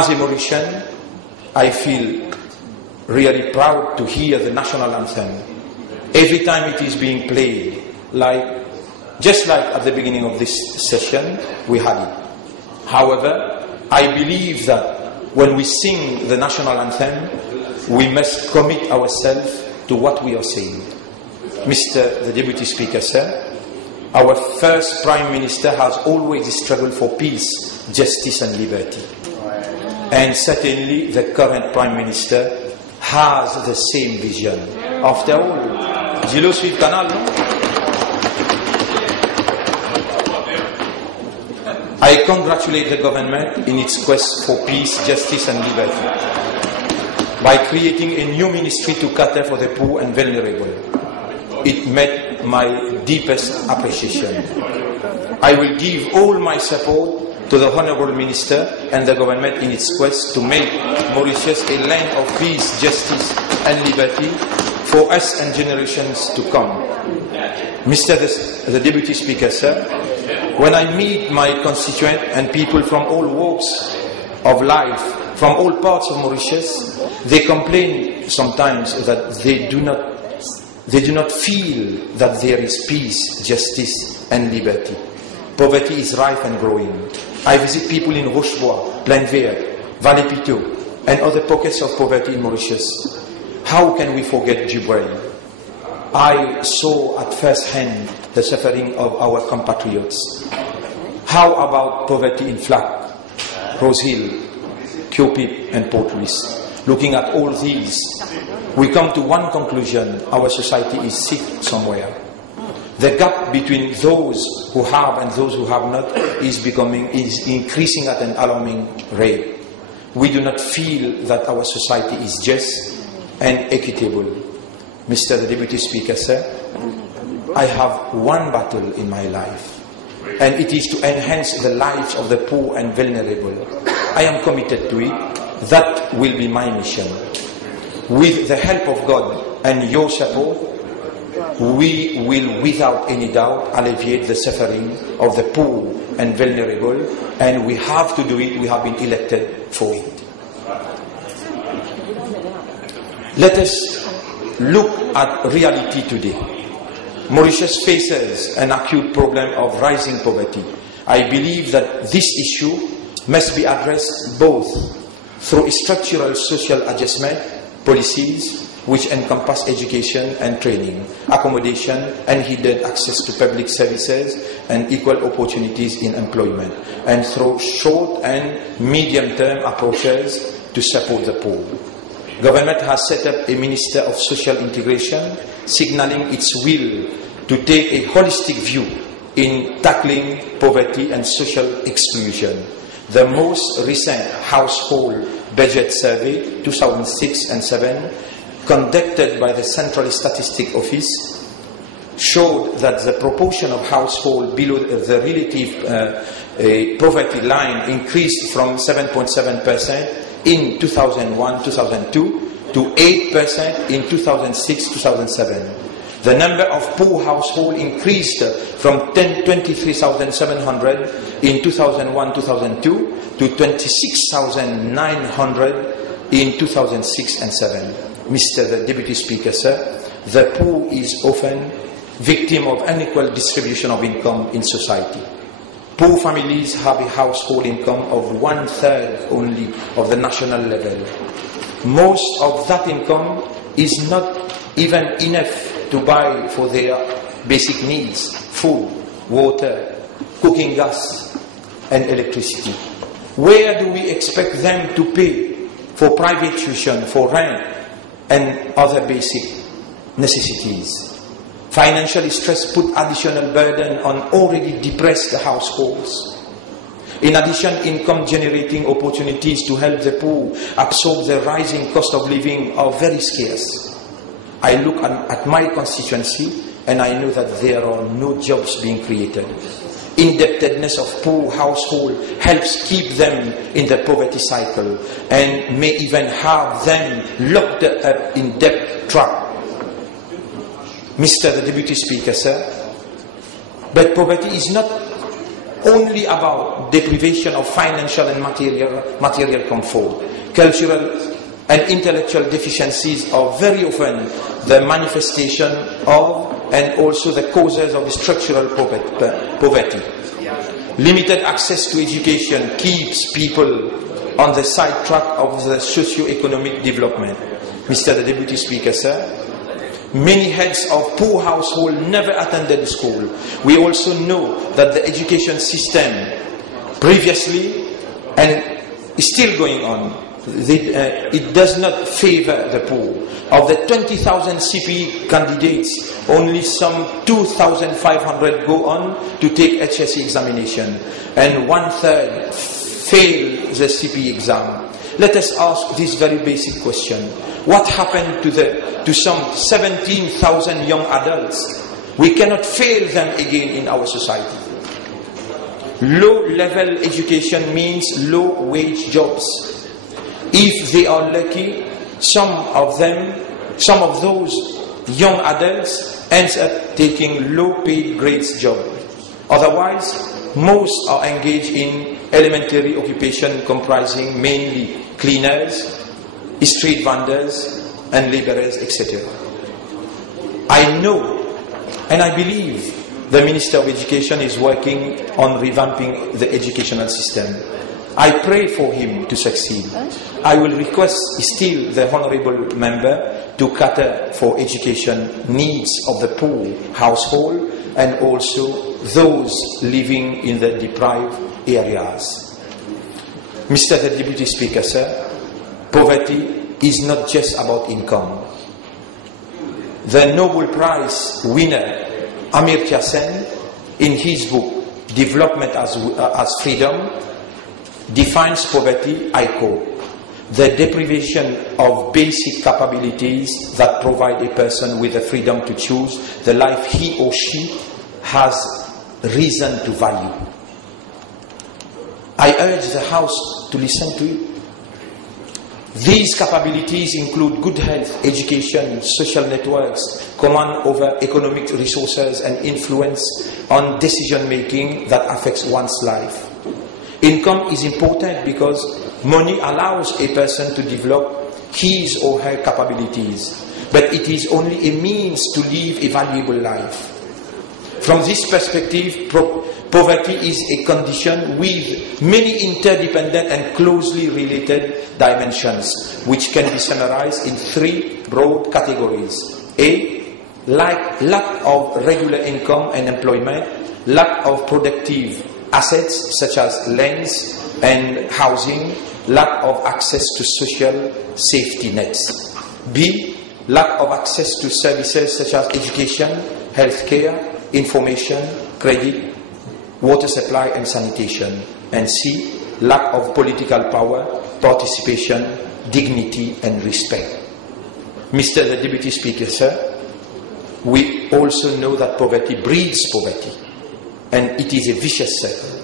As a Mauritian, I feel really proud to hear the national anthem. Every time it is being played, just like at the beginning of this session, we had it. However, I believe that when we sing the national anthem, we must commit ourselves to what we are saying. Mr. the Deputy Speaker, sir, our first Prime Minister has always struggled for peace, justice and liberty. And certainly the current Prime Minister has the same vision. After all, Gilo suit Canal, no? I congratulate the government in its quest for peace, justice and liberty by creating a new ministry to cater for the poor and vulnerable. It met my deepest appreciation. I will give all my support to the Honourable Minister and the government in its quest to make Mauritius a land of peace, justice and liberty for us and generations to come. Mr. the Deputy Speaker, sir, when I meet my constituents and people from all walks of life, from all parts of Mauritius, they complain sometimes that they do not feel that there is peace, justice and liberty. Poverty is rife and growing. I visit people in Rochebois, Plainvert, Vallée Pitot and other pockets of poverty in Mauritius. How can we forget Djibril? I saw at first hand the suffering of our compatriots. How about poverty in Flac, Rose Hill, Kyo-Pip and Port Louis? Looking at all these, we come to one conclusion: our society is sick somewhere. The gap between those who have and those who have not is increasing at an alarming rate. We do not feel that our society is just and equitable. Mr. the Deputy Speaker, sir, I have one battle in my life, and it is to enhance the lives of the poor and vulnerable. I am committed to it. That will be my mission. With the help of God and your support, we will without any doubt alleviate the suffering of the poor and vulnerable, and we have to do it. We have been elected for it. Let us look at reality today. Mauritius faces an acute problem of rising poverty. I believe that this issue must be addressed both through structural social adjustment policies which encompass education and training, accommodation and hidden access to public services and equal opportunities in employment, and through short and medium-term approaches to support the poor. Government has set up a Minister of Social Integration, signaling its will to take a holistic view in tackling poverty and social exclusion. The most recent Household Budget Survey 2006 and 7, conducted by the Central Statistics Office, showed that the proportion of households below the relative poverty line increased from 7.7% in 2001-2002 to 8% in 2006-2007. The number of poor households increased from 23,700 in 2001-2002 to 26,900 in 2006 and 7. Mr. the Deputy Speaker, sir, the poor is often victim of unequal distribution of income in society. Poor families have a household income of 1/3 only of the national level. Most of that income is not even enough to buy for their basic needs: food, water, cooking gas and electricity. Where do we expect them to pay for private tuition, for rent and other basic necessities? Financial stress put additional burden on already depressed households. In addition, income generating opportunities to help the poor absorb the rising cost of living are very scarce. I look at my constituency and I know that there are no jobs being created. Indebtedness of poor households helps keep them in the poverty cycle and may even have them locked up in debt trap. Mr. the Deputy Speaker, sir, but poverty is not only about deprivation of financial and material comfort. Cultural and intellectual deficiencies are very often the manifestation of and also the causes of structural poverty. Limited access to education keeps people on the sidetrack of the socio-economic development. Mr. the Deputy Speaker, sir, many heads of poor households never attended school. We also know that the education system previously and is still going on, it does not favor the poor. Of the 20,000 CPE candidates, only some 2,500 go on to take HSC examination, and 1/3 fail the CPE exam. Let us ask this very basic question. What happened to some 17,000 young adults? We cannot fail them again in our society. Low-level education means low-wage jobs. If they are lucky, some of those young adults ends up taking low-paid grades job. Otherwise, most are engaged in elementary occupation comprising mainly cleaners, street vendors, and laborers, etc. I know and I believe the Minister of Education is working on revamping the educational system. I pray for him to succeed. I will request still the honourable member to cater for education needs of the poor household and also those living in the deprived areas. Mr. the Deputy Speaker, sir, poverty is not just about income. The Nobel Prize winner Amartya Sen, in his book Development as Freedom, defines poverty, I quote, the deprivation of basic capabilities that provide a person with the freedom to choose the life he or she has reason to value. I urge the House to listen to it. These capabilities include good health, education, social networks, command over economic resources, and influence on decision-making that affects one's life. Income is important because money allows a person to develop his or her capabilities, but it is only a means to live a valuable life. From this perspective, poverty is a condition with many interdependent and closely related dimensions, which can be summarized in 3 broad categories. A, lack of regular income and employment, lack of productive assets such as lands and housing, lack of access to social safety nets. B, lack of access to services such as education, healthcare, information, credit, water supply and sanitation. And C, lack of political power, participation, dignity and respect. Mr. the Deputy Speaker, sir, we also know that poverty breeds poverty, and it is a vicious circle.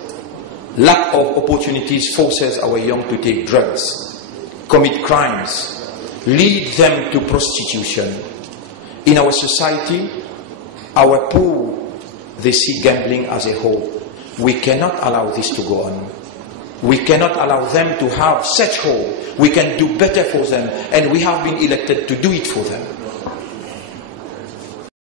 Lack of opportunities forces our young to take drugs, commit crimes, lead them to prostitution. In our society, our poor, they see gambling as a whole. We cannot allow this to go on. We cannot allow them to have such hope. We can do better for them, and we have been elected to do it for them.